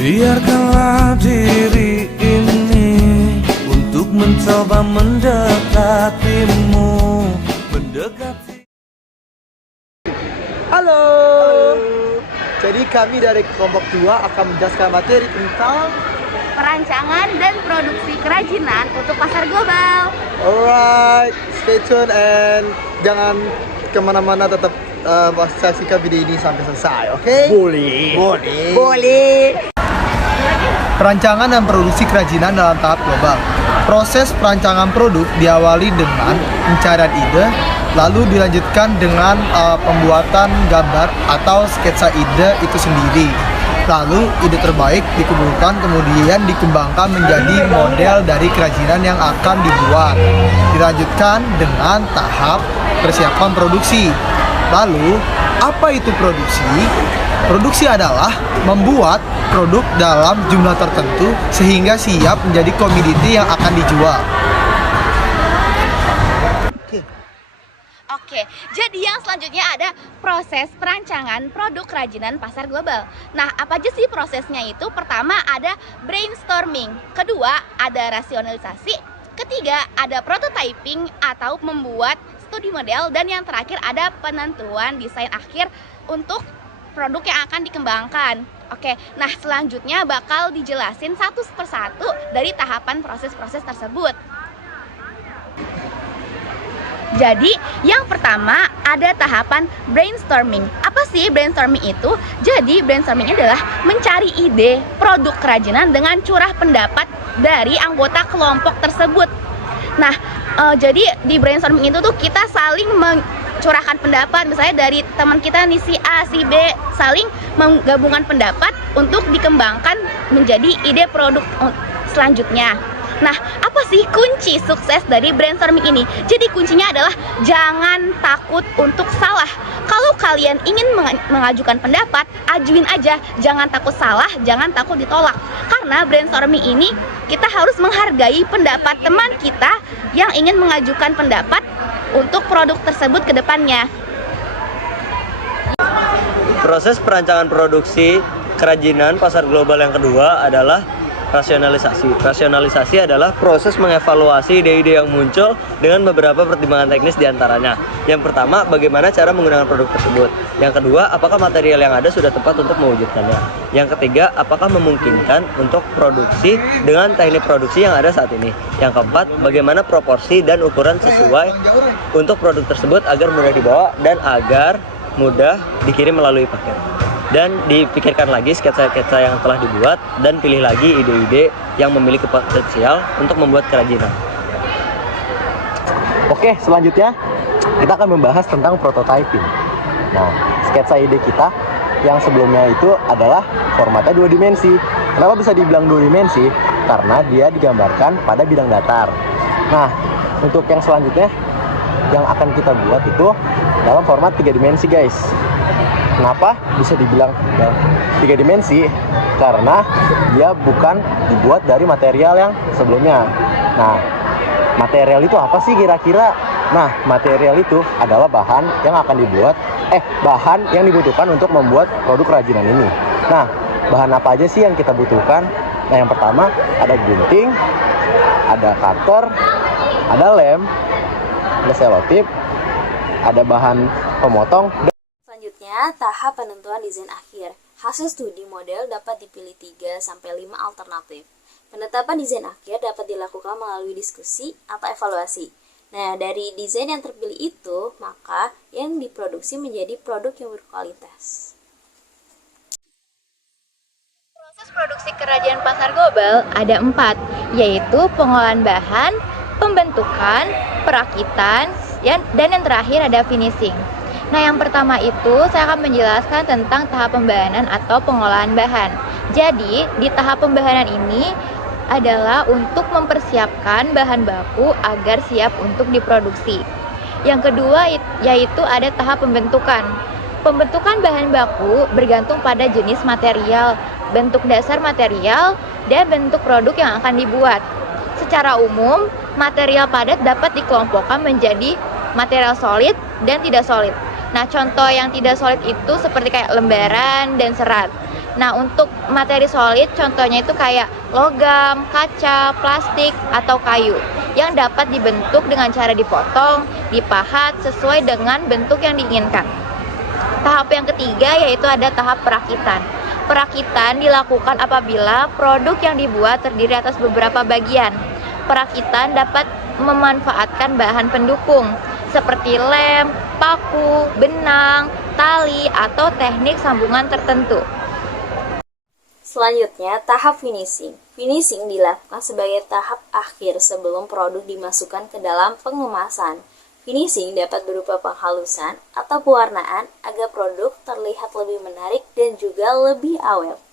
Biarkanlah diri ini untuk mencoba mendekatimu, mendekati. Halo. Jadi kami dari kelompok 2 akan menjelaskan materi tentang perancangan dan produksi kerajinan untuk pasar global. alright, stay tune and jangan kemana-mana, tetap saksikan video ini sampai selesai, oke? Boleh. Perancangan dan produksi kerajinan dalam tahap global. Proses perancangan produk diawali dengan pencarian ide, lalu dilanjutkan dengan pembuatan gambar atau sketsa ide itu sendiri. Lalu ide terbaik dikumpulkan, kemudian dikembangkan menjadi model dari kerajinan yang akan dibuat. Dilanjutkan dengan tahap persiapan produksi. Lalu, apa itu produksi? Produksi adalah membuat produk dalam jumlah tertentu sehingga siap menjadi komoditi yang akan dijual. Oke, jadi yang selanjutnya ada proses perancangan produk kerajinan pasar global. Nah, apa aja sih prosesnya itu? Pertama ada brainstorming, kedua ada rasionalisasi, ketiga ada prototyping atau membuat studi model, dan yang terakhir ada penentuan desain akhir untuk produk yang akan dikembangkan. Oke, nah selanjutnya bakal dijelasin satu persatu dari tahapan proses-proses tersebut. Jadi, yang pertama ada tahapan brainstorming. Apa sih brainstorming itu? Jadi, brainstorming adalah mencari ide produk kerajinan dengan curah pendapat dari anggota kelompok tersebut. Nah, jadi di brainstorming itu tuh kita saling mencurahkan pendapat, misalnya dari teman kita nih si A, si B, saling menggabungkan pendapat untuk dikembangkan menjadi ide produk selanjutnya. Nah, apa sih kunci sukses dari brainstorming ini? Jadi kuncinya adalah jangan takut untuk salah. Kalau kalian ingin mengajukan pendapat, ajuin aja. Jangan takut salah, jangan takut ditolak. Karena brainstorming ini kita harus menghargai pendapat teman kita yang ingin mengajukan pendapat untuk produk tersebut ke depannya. Proses perancangan produksi kerajinan pasar global yang kedua adalah rasionalisasi. Rasionalisasi adalah proses mengevaluasi ide-ide yang muncul dengan beberapa pertimbangan teknis diantaranya. Yang pertama, bagaimana cara menggunakan produk tersebut. Yang kedua, apakah material yang ada sudah tepat untuk mewujudkannya. Yang ketiga, apakah memungkinkan untuk produksi dengan teknik produksi yang ada saat ini. Yang keempat, bagaimana proporsi dan ukuran sesuai untuk produk tersebut agar mudah dibawa dan agar mudah dikirim melalui paket. Dan dipikirkan lagi sketsa-sketsa yang telah dibuat dan pilih lagi ide-ide yang memiliki potensial untuk membuat kerajinan. Oke, selanjutnya kita akan membahas tentang prototyping. Nah, sketsa ide kita yang sebelumnya itu adalah formatnya 2 dimensi. Kenapa bisa dibilang 2 dimensi? Karena dia digambarkan pada bidang datar. Nah, untuk yang selanjutnya yang akan kita buat itu dalam format 3 dimensi, guys. Kenapa bisa dibilang 3 dimensi? Karena dia bukan dibuat dari material yang sebelumnya. Nah, material itu apa sih kira-kira? Nah, material itu adalah bahan yang akan dibuat, bahan yang dibutuhkan untuk membuat produk kerajinan ini. Nah, bahan apa aja sih yang kita butuhkan? Nah, yang pertama ada gunting, ada cutter, ada lem, ada selotip, ada bahan pemotong. Selanjutnya, tahap penentuan desain akhir. Hasil studi model dapat dipilih 3-5 alternatif. Penetapan desain akhir dapat dilakukan melalui diskusi atau evaluasi. Nah, dari desain yang terpilih itu, maka yang diproduksi menjadi produk yang berkualitas. Proses produksi kerajinan pasar global ada 4, yaitu pengolahan bahan, pembentukan, perakitan, dan yang terakhir ada finishing. Nah, yang pertama itu saya akan menjelaskan tentang tahap pembahanan atau pengolahan bahan. Jadi, di tahap pembahanan ini adalah untuk mempersiapkan bahan baku agar siap untuk diproduksi. Yang kedua yaitu ada tahap pembentukan. Pembentukan bahan baku bergantung pada jenis material, bentuk dasar material, dan bentuk produk yang akan dibuat. Secara umum, material padat dapat dikelompokkan menjadi material solid dan tidak solid. Nah, contoh yang tidak solid itu seperti kayak lembaran dan serat. Nah, untuk materi solid contohnya itu kayak logam, kaca, plastik, atau kayu yang dapat dibentuk dengan cara dipotong, dipahat sesuai dengan bentuk yang diinginkan. Tahap yang ketiga yaitu ada tahap perakitan. Perakitan dilakukan apabila produk yang dibuat terdiri atas beberapa bagian. Perakitan dapat memanfaatkan bahan pendukung seperti lem, paku, benang, tali, atau teknik sambungan tertentu. Selanjutnya, tahap finishing. Finishing dilakukan sebagai tahap akhir sebelum produk dimasukkan ke dalam pengemasan. Finishing dapat berupa penghalusan atau pewarnaan agar produk terlihat lebih menarik dan juga lebih awet.